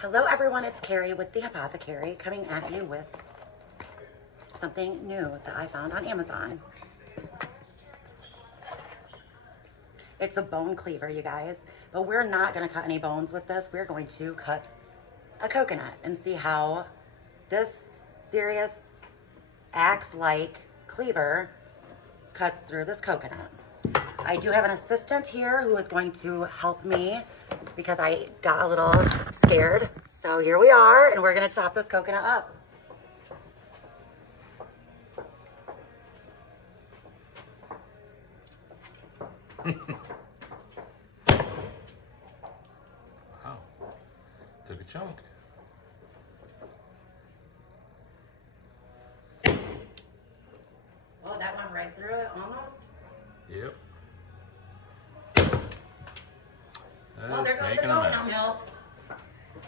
Hello everyone, it's Carrie with The Apothecary coming at you with something new that I found on Amazon. It's a bone cleaver, you guys, but we're not going to cut any bones with this. We're going to cut a coconut and see how this serious axe-like cleaver cuts through this coconut. I do have an assistant here who is going to help me because I got a little scared. So here we are, and we're gonna chop this coconut up. Wow, took a chunk.